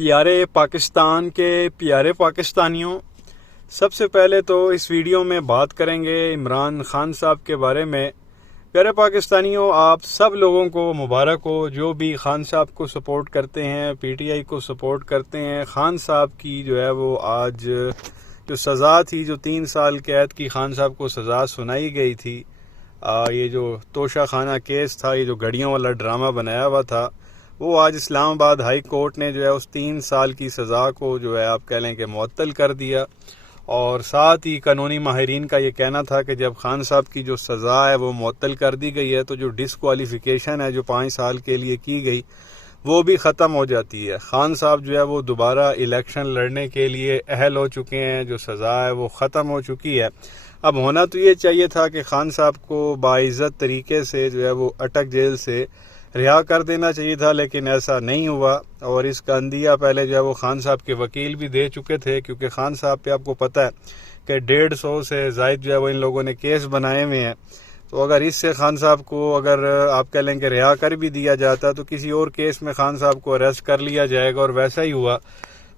प्यारे पाकिस्तान के प्यारे पाकिस्तानियों, सबसे पहले तो इस वीडियो में बात करेंगे इमरान खान साहब के बारे में। प्यारे पाकिस्तानियों, आप सब लोगों को मुबारक हो जो भी खान साहब को सपोर्ट करते हैं, पीटीआई को सपोर्ट करते हैं। खान साहब की जो है वो आज जो सज़ा थी, जो 3 साल कैद की खान साहब को सज़ा सुनाई गई थी, ये जो तोशा खाना केस था, ये जो घड़ियों वाला ड्रामा बनाया हुआ था, वो आज इस्लामाबाद हाई कोर्ट ने जो है उस 3 साल की सज़ा को जो है आप कह लें कि मुअत्तल कर दिया। और साथ ही कानूनी माहिरीन का ये कहना था कि जब खान साहब की जो सज़ा है वो मुअत्तल कर दी गई है तो जो डिसक्वालिफिकेशन है जो 5 साल के लिए की गई वो भी ख़त्म हो जाती है। खान साहब जो है वो दोबारा इलेक्शन लड़ने के लिए अहल हो चुके हैं, जो सज़ा है वो ख़त्म हो चुकी है। अब होना तो ये चाहिए था कि खान साहब को बाइज़्ज़त तरीके से जो है वो अटक जेल से रिहा कर देना चाहिए था, लेकिन ऐसा नहीं हुआ। और इसका अंदिया पहले जो है वो खान साहब के वकील भी दे चुके थे, क्योंकि खान साहब पे आपको पता है कि 150 से ज़ायद जो है वो इन लोगों ने केस बनाए हुए हैं। तो अगर इससे खान साहब को अगर आप कह लें कि रिहा कर भी दिया जाता तो किसी और केस में खान साहब को अरेस्ट कर लिया जाएगा, और वैसा ही हुआ।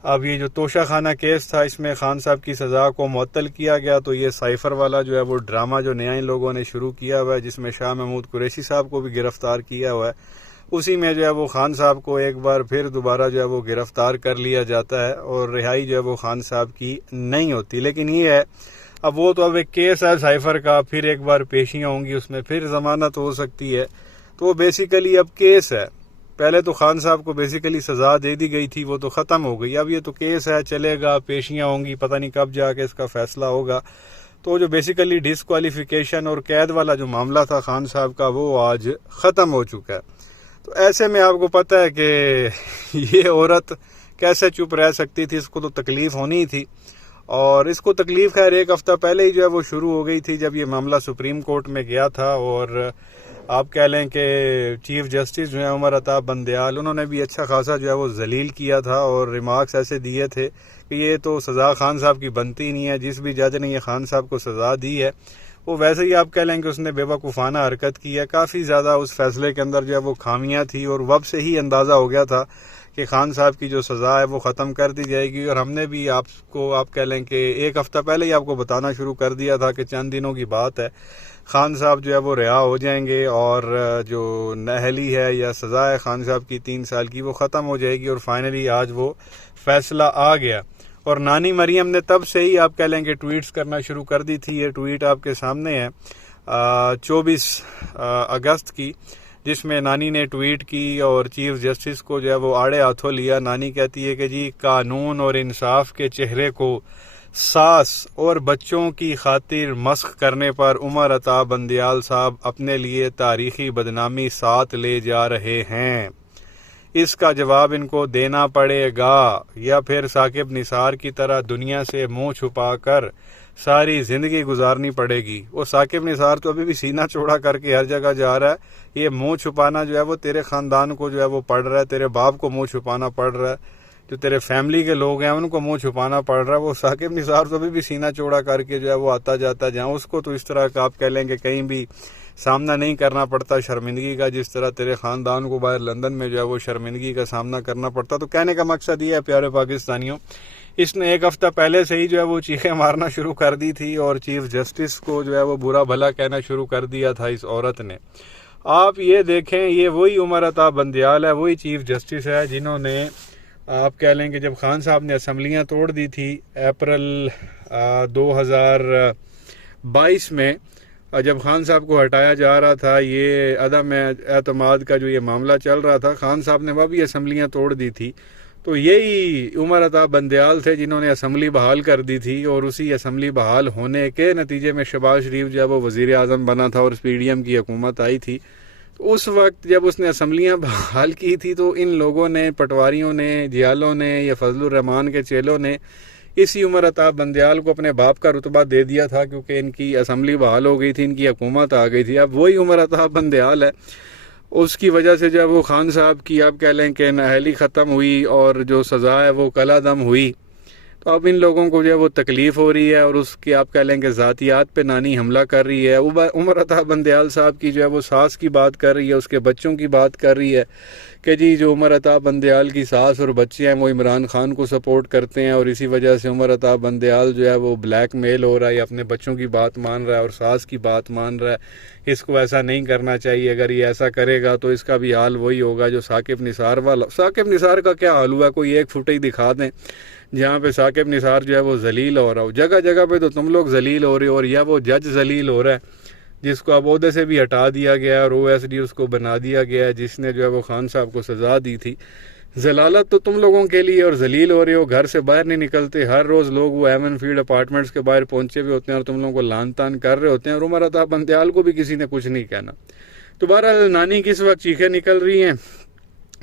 अब ये जो तोशा खाना केस था, इसमें खान साहब की सज़ा को मुअत्तल किया गया। तो ये साइफर वाला जो है वो ड्रामा जो नया इन लोगों ने शुरू किया हुआ है, जिसमें शाह महमूद कुरैशी साहब को भी गिरफ्तार किया हुआ है, उसी में जो है वो खान साहब को एक बार फिर दोबारा जो है वो गिरफ्तार कर लिया जाता है और रिहाई जो है वो खान साहब की नहीं होती। लेकिन ये है, अब वो तो अब एक केस है साइफर का, फिर एक बार पेशियाँ होंगी, उसमें फिर जमानत हो सकती है। तो वो बेसिकली अब केस है। पहले तो खान साहब को बेसिकली सज़ा दे दी गई थी, वो तो ख़त्म हो गई। अब ये तो केस है, चलेगा, पेशियाँ होंगी, पता नहीं कब जाके इसका फैसला होगा। तो जो बेसिकली डिसक्वालिफिकेशन और कैद वाला जो मामला था खान साहब का, वो आज ख़त्म हो चुका है। तो ऐसे में आपको पता है कि ये औरत कैसे चुप रह सकती थी, इसको तो तकलीफ़ होनी थी। और इसको तकलीफ़ खैर 1 हफ़्ता पहले ही जो है वो शुरू हो गई थी, जब ये मामला सुप्रीम कोर्ट में गया था। और आप कह लें कि चीफ जस्टिस जो है उमर अता बंदयाल, उन्होंने भी अच्छा खासा जो है वो जलील किया था और रिमार्क्स ऐसे दिए थे कि ये तो सज़ा खान साहब की बनती नहीं है। जिस भी जज ने ये खान साहब को सज़ा दी है वो वैसे ही आप कह लें कि उसने बेवकूफ़ाना हरकत की है। काफ़ी ज़्यादा उस फैसले के अंदर जो है वो खामियां थी, और वब से ही अंदाज़ा हो गया था कि खान साहब की जो सज़ा है वो ख़त्म कर दी जाएगी। और हमने भी आपको आप कह लें कि 1 हफ़्ता पहले ही आपको बताना शुरू कर दिया था कि चंद दिनों की बात है, खान साहब जो है वो रिहा हो जाएंगे और जो नहली है या सज़ा है खान साहब की 3 साल की, वो ख़त्म हो जाएगी। और फाइनली आज वो फैसला आ गया। और नानी मरियम ने तब से ही आप कह लें कि ट्वीट्स करना शुरू कर दी थी। ये ट्वीट आपके सामने है 24 अगस्त की, जिसमें नानी ने ट्वीट की और चीफ जस्टिस को जो है वो आड़े हाथों लिया। नानी कहती है कि जी, कानून और इंसाफ के चेहरे को सास और बच्चों की खातिर मस्ख करने पर उमर अता बंदयाल साहब अपने लिए तारीखी बदनामी साथ ले जा रहे हैं। इसका जवाब इनको देना पड़ेगा, या फिर साकिब निसार की तरह दुनिया से मुंह छुपाकर सारी ज़िंदगी गुजारनी पड़ेगी। वो साकिब निसार तो अभी भी सीना चौड़ा करके हर जगह जा रहा है। ये मुंह छुपाना जो है वो तेरे ख़ानदान को जो है वो पड़ रहा है, तेरे बाप को मुंह छुपाना पड़ रहा है, जो तेरे फैमिली के लोग हैं उनको मुंह छुपाना पड़ रहा है। वो साकिब निसार तो अभी भी सीना चौड़ा करके जो है वो आता जाता, जहाँ उसको तो इस तरह का आप कह लेंगे कहीं भी सामना नहीं करना पड़ता शर्मिंदगी का, जिस तरह तेरे ख़ानदान को बाहर लंदन में जो है वो शर्मिंदगी का सामना करना पड़ता। तो कहने का मकसद ये है प्यारे पाकिस्तानियों, इसने 1 हफ़्ता पहले से ही जो है वो चीखें मारना शुरू कर दी थी और चीफ जस्टिस को जो है वो बुरा भला कहना शुरू कर दिया था इस औरत ने। आप ये देखें, ये वही उमर अता बंदयाल है, वही चीफ जस्टिस है जिन्होंने आप कह लें कि जब खान साहब ने असम्बलियाँ तोड़ दी थी अप्रैल 2022 में, जब खान साहब को हटाया जा रहा था, ये अदम एतमाद का जो ये मामला चल रहा था, खान साहब ने वह भी असम्बलियाँ तोड़ दी थी। तो यही उमर अता बंदयाल थे जिन्होंने असम्बली बहाल कर दी थी। और उसी असम्बली बहाल होने के नतीजे में शहबाज शरीफ जो है वो वज़ीर आज़म बना था और पीडीएम की हुकूमत आई थी। तो उस वक्त जब उसने असम्बलियाँ बहाल की थी तो इन लोगों ने, पटवारियों ने, जियालों ने या फजलुर रहमान के चेलों ने इसी उमर अता बंदयाल को अपने बाप का रुतबा दे दिया था, क्योंकि इनकी असम्बली बहाल हो गई थी, इनकी हुकूमत आ गई थी। अब वही उमर अता बंदयाल है, उसकी वजह से जब वो खान साहब की आप कह लें कि नाअहली ख़त्म हुई और जो सज़ा है वो कलादम हुई, तो अब इन लोगों को जो है वो तकलीफ़ हो रही है और उसकी आप कह लेंगे ज़ातियात पे नानी हमला कर रही है। उमर अता बंदयाल साहब की जो है वो सास की बात कर रही है, उसके बच्चों की बात कर रही है कि जी जो उमर अता बंदयाल की सास और बच्चे हैं वो इमरान खान को सपोर्ट करते हैं और इसी वजह से उमर अता बंदयाल जो है वो ब्लैक मेल हो रहा है, अपने बच्चों की बात मान रहा है और सास की बात मान रहा है। इसको ऐसा नहीं करना चाहिए, अगर ये ऐसा करेगा तो इसका भी हाल वही होगा जो साकिब निसार वाला। साकिब निसार का क्या हाल हुआ, कोई एक फुटेज दिखा दें जहाँ पे साकिब निसार जो है वो जलील हो रहा हो। जगह जगह पे तो तुम लोग जलील हो रहे हो और या वो जज जलील हो रहा है जिसको अब ओहदे से भी हटा दिया गया है और OSD उसको बना दिया गया है, जिसने जो है वो खान साहब को सज़ा दी थी। जलालत तो तुम लोगों के लिए और जलील हो रहे हो, घर से बाहर नहीं निकलते। हर रोज़ लोग वो एवन फील्ड अपार्टमेंट्स के बाहर पहुंचे हुए होते हैं और तुम लोगों को लान तान कर रहे होते हैं और उमर अता बंदयाल को भी किसी ने कुछ नहीं कहना। तो बहरहाल नानी किस वक्त चीखें निकल रही हैं,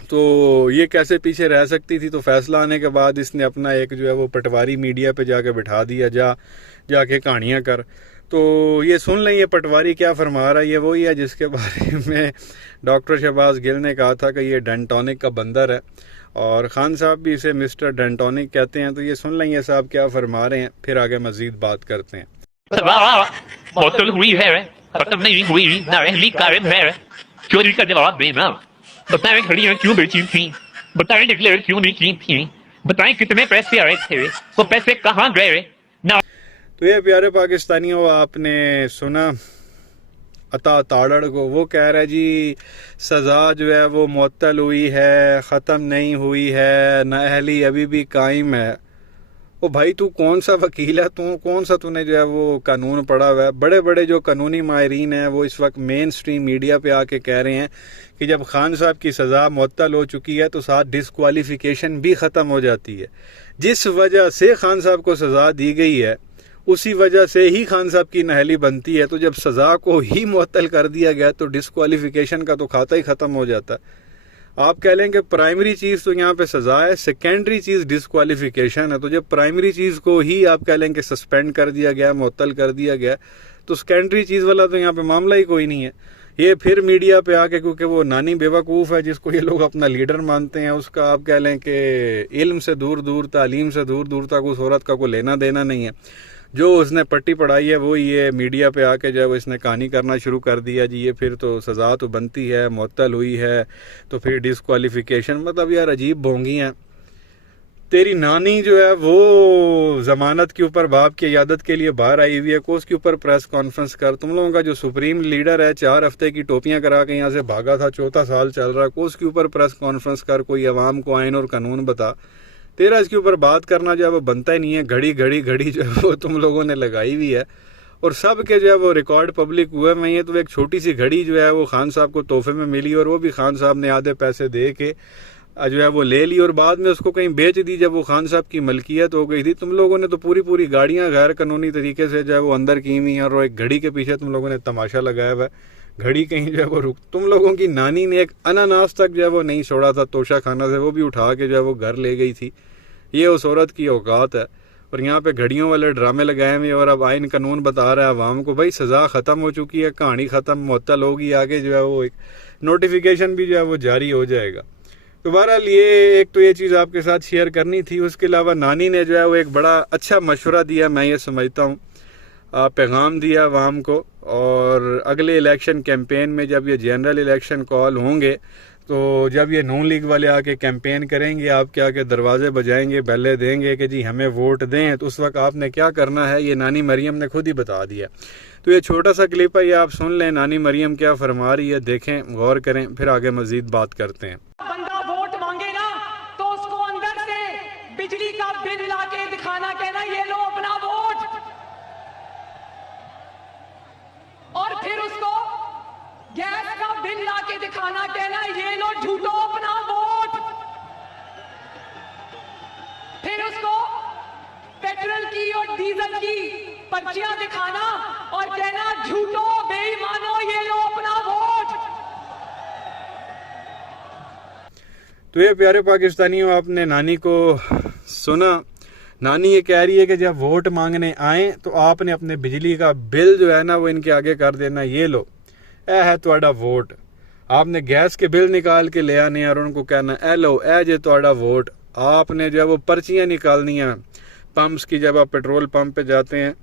तो ये कैसे पीछे रह सकती थी। तो फैसला आने के बाद इसने अपना एक जो है वो पटवारी मीडिया पे जाके बिठा दिया, जाके कहानियाँ कर। तो ये सुन लें ये पटवारी क्या फरमा रहा है। ये वही है जिसके बारे में डॉक्टर शहबाज गिल ने कहा था कि ये डेंटोनिक का बंदर है और खान साहब भी इसे मिस्टर डेंटोनिक कहते हैं। तो ये सुन लें ये साहब क्या फरमा रहे हैं, फिर आगे मजीद बात करते हैं। बताएं कितने पैसे आए थे, वो पैसे कहाँ गए? तो ये प्यारे पाकिस्तानियों, आपने सुना अता ताड़ड़ को, वो कह रहा है जी सज़ा जो है वो मुअत्तल हुई है, ख़त्म नहीं हुई है, नाअहली अभी भी कायम है। ओ भाई तू कौन सा वकील है, तू कौन सा तूने जो है वो कानून पढ़ा हुआ है। बड़े बड़े जो कानूनी माहिरीन हैं वो इस वक्त मेन स्ट्रीम मीडिया पे आके कह रहे हैं कि जब खान साहब की सज़ा मुअत्तल हो चुकी है तो साथ डिस्क्वालिफिकेशन भी ख़त्म हो जाती है। जिस वजह से खान साहब को सज़ा दी गई है उसी वजह से ही खान साहब की नाअहली बनती है। तो जब सज़ा को ही मुअत्तल कर दिया गया तो डिस्क्वालिफिकेशन का तो खाता ही ख़त्म हो जाता है। आप कह लें कि प्राइमरी चीज़ तो यहाँ पे सज़ा है, सेकेंडरी चीज़ डिस्क्वालिफिकेशन है। तो जब प्राइमरी चीज़ को ही आप कह लें कि सस्पेंड कर दिया गया, मुअत्तल कर दिया गया, तो सेकेंडरी चीज़ वाला तो यहाँ पे मामला ही कोई नहीं है। ये फिर मीडिया पे आके, क्योंकि वो नानी बेवकूफ़ है जिसको ये लोग अपना लीडर मानते हैं, उसका आप कह लें कि इल्म से दूर दूर, तालीम से दूर दूर तक उस औरत का कोई लेना देना नहीं है। जो उसने पट्टी पढ़ाई है वो ये मीडिया पे आके जो है वो इसने कहानी करना शुरू कर दिया जी ये फिर तो सज़ा तो बनती है, मुअत्तल हुई है तो फिर डिस्क्वालिफिकेशन। मतलब यार अजीब भोंगी हैं। तेरी नानी जो है वो ज़मानत के ऊपर बाप की इयादत के लिए बाहर आई हुई है, को उसके ऊपर प्रेस कॉन्फ्रेंस कर। तुम लोगों का जो सुप्रीम लीडर है 4 हफ्ते की टोपियां करा के यहाँ से भागा था, 4था साल चल रहा है, को उसके ऊपर प्रेस कॉन्फ्रेंस कर, कोई अवाम को आइन और कानून बता। तेरा इसके ऊपर बात करना जो है वो बनता ही नहीं है। घड़ी जो है वो तुम लोगों ने लगाई हुई है और सब के जो है वो रिकॉर्ड पब्लिक हुए में। ये तो एक छोटी सी घड़ी जो है वो खान साहब को तोहफे में मिली और वो भी खान साहब ने आधे पैसे दे के जो है वो ले ली और बाद में उसको कहीं बेच दी जब वो खान साहब की मलकियत हो गई थी। तुम लोगों ने तो पूरी गाड़ियाँ गैर कानूनी तरीके से जो है वो अंदर की हुई हैं और एक घड़ी के पीछे तुम लोगों ने तमाशा लगाया हुआ है। घड़ी कहीं जो है वो रुक, तुम लोगों की नानी ने एक अनानास तक जो है वो नहीं छोड़ा था तोशा खाना से, वो भी उठा के जो है वो घर ले गई थी। ये उस औरत की औकात है। और यहाँ पे घड़ियों वाले ड्रामे लगाए हुए और अब आइन कानून बता रहा है आवाम को, भाई सज़ा ख़त्म हो चुकी है, कहानी ख़त्म, मुअत्तल होगी, आगे जो है वो एक नोटिफिकेशन भी जो है वो जारी हो जाएगा। तो बहरहाल ये एक तो ये चीज़ आपके साथ शेयर करनी थी। उसके अलावा नानी ने जो है वो एक बड़ा अच्छा मशवरा दिया, मैं ये समझता हूँ, पैगाम दिया आवाम को। और अगले इलेक्शन कैंपेन में जब ये जनरल इलेक्शन कॉल होंगे तो जब ये नून लीग वाले आके कैंपेन करेंगे, आपके आके दरवाजे बजाएंगे, बैले देंगे कि जी हमें वोट दें, तो उस वक्त आपने क्या करना है ये नानी मरियम ने खुद ही बता दिया। तो ये छोटा सा क्लिप है, ये आप सुन लें नानी मरियम क्या फरमा रही है, देखें, गौर करें, फिर आगे मजीद बात करते हैं। बंदा वोट मांगेगा तो उसको अंदर से बिजली का बिल लाके दिखाना, कहना ये लो अपना वोट, और फिर उसको गैस का बिल लाके दिखाना, कहना ये लो झूठो अपना वोट, फिर उसको पेट्रोल की और डीजल की पर्चियां दिखाना और कहना झूठो बेईमानो ये लो अपना वोट। तो ये प्यारे पाकिस्तानियों, आपने नानी को सुना। नानी ये कह रही है कि जब वोट मांगने आए तो आपने अपने बिजली का बिल जो है ना वो इनके आगे कर देना, ये लो ए है ਤੁਹਾਡਾ वोट। आपने गैस के बिल निकाल के ले आने और उनको कहना ए लो ए जे ਤੁਹਾਡਾ वोट। आपने जो है वो पर्चियाँ निकालनी है, पंप्स की, जब आप पेट्रोल पंप पे जाते हैं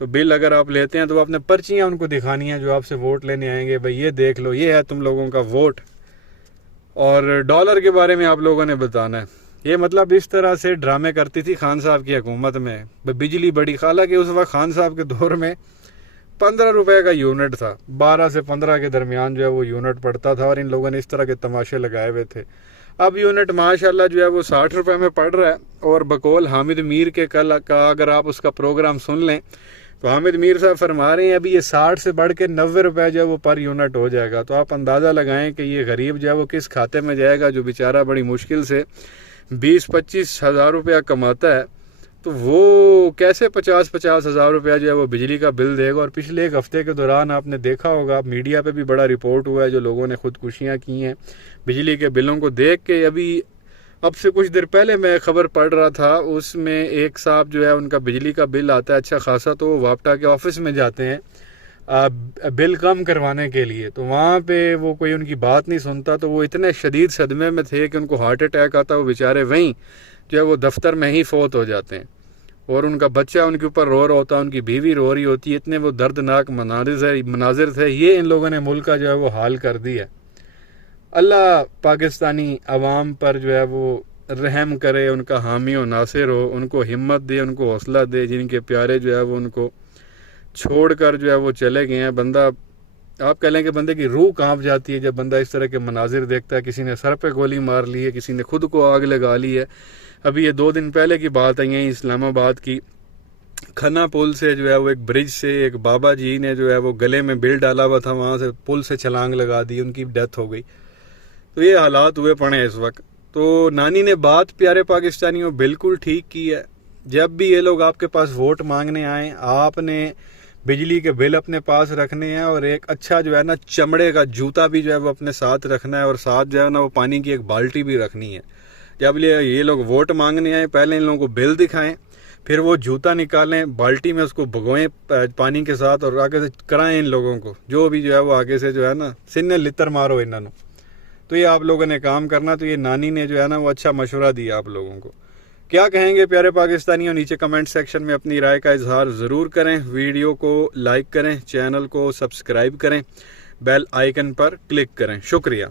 तो बिल अगर आप लेते हैं तो अपने पर्चियाँ उनको दिखानी है जो आपसे वोट लेने आएंगे, भाई ये देख लो, ये है तुम लोगों का वोट। और डॉलर के बारे में आप लोगों ने बताना है। ये मतलब इस तरह से ड्रामे करती थी खान साहब की हुकूमत में, बिजली बड़ी, हालांकि उस वक्त खान साहब के दौर में 15 रुपए का यूनिट था, 12 से 15 के दरमियान जो है वो यूनिट पड़ता था, और इन लोगों ने इस तरह के तमाशे लगाए हुए थे। अब यूनिट माशाल्लाह जो है वो 60 रुपए में पड़ रहा है। और बकौल हामिद मीर के कल का अगर आप उसका प्रोग्राम सुन लें तो हामिद मीर साहब फरमा रहे हैं अभी ये 60 से बढ़ के 90 रुपए जो है वो पर यूनिट हो जाएगा। तो आप अंदाज़ा लगाएं कि ये गरीब जो है वो किस खाते में जाएगा, जो बेचारा बड़ी मुश्किल से 20-25 हज़ार रुपया कमाता है, तो वो कैसे 50-50 हज़ार रुपया जो है वो बिजली का बिल देगा। और पिछले एक हफ्ते के दौरान आपने देखा होगा, मीडिया पे भी बड़ा रिपोर्ट हुआ है, जो लोगों ने खुदकुशियाँ की हैं बिजली के बिलों को देख के। अभी अब से कुछ देर पहले मैं खबर पढ़ रहा था, उसमें एक साहब जो है उनका बिजली का बिल आता है अच्छा खासा, तो वो वापटा के ऑफिस में जाते हैं बिल कम करवाने के लिए, तो वहाँ पे वो कोई उनकी बात नहीं सुनता, तो वो इतने शदीद सदमे में थे कि उनको हार्ट अटैक आता, वो बेचारे वहीं जो है वो दफ्तर में ही फौत हो जाते हैं। और उनका बच्चा उनके ऊपर रो रहा होता है, उनकी बीवी रो रही होती है, इतने वो दर्दनाक मनाजिर थे। ये इन लोगों ने मुल्क का जो है वो हाल कर दिया। अल्लाह पाकिस्तानी अवाम पर जो है वो रहम करे, उनका हामी और नासिर हो, उनको हिम्मत दे, उनको हौसला दे, जिनके प्यारे जो है वो उनको छोड़ कर जो है वो चले गए हैं। बंदा, आप कह लें कि बंदे की रूह कांप जाती है जब बंदा इस तरह के मनाजिर देखता है। किसी ने सर पे गोली मार ली है, किसी ने खुद को आग लगा ली है। अभी ये 2 दिन पहले की बात आई है, इस्लामाबाद की खन्ना पुल से जो है वो एक ब्रिज से एक बाबा जी ने जो है वो गले में बिल डाला हुआ था, वहाँ से पुल से छलांग लगा दी, उनकी डेथ हो गई। तो ये हालात हुए पड़े हैं इस वक्त। तो नानी ने बात प्यारे पाकिस्तानियों बिल्कुल ठीक की है। जब भी ये लोग आपके पास वोट मांगने आए, आपने बिजली के बिल अपने पास रखने हैं, और एक अच्छा जो है ना चमड़े का जूता भी जो है वो अपने साथ रखना है, और साथ जो है ना वो पानी की एक बाल्टी भी रखनी है। जब ये लोग वोट मांगने आए, पहले इन लोगों को बिल दिखाएं, फिर वो जूता निकालें, बाल्टी में उसको भगोएं पानी के साथ, और आगे से कराएं इन लोगों को, जो भी जो है वो आगे से जो है ना सिन्ने लितर मारो इन्होंने। तो ये आप लोगों ने काम करना। तो ये नानी ने जो है ना वो अच्छा मशवरा दिया आप लोगों को। क्या कहेंगे प्यारे पाकिस्तानियों, नीचे कमेंट सेक्शन में अपनी राय का इजहार ज़रूर करें। वीडियो को लाइक करें, चैनल को सब्सक्राइब करें, बेल आइकन पर क्लिक करें। शुक्रिया।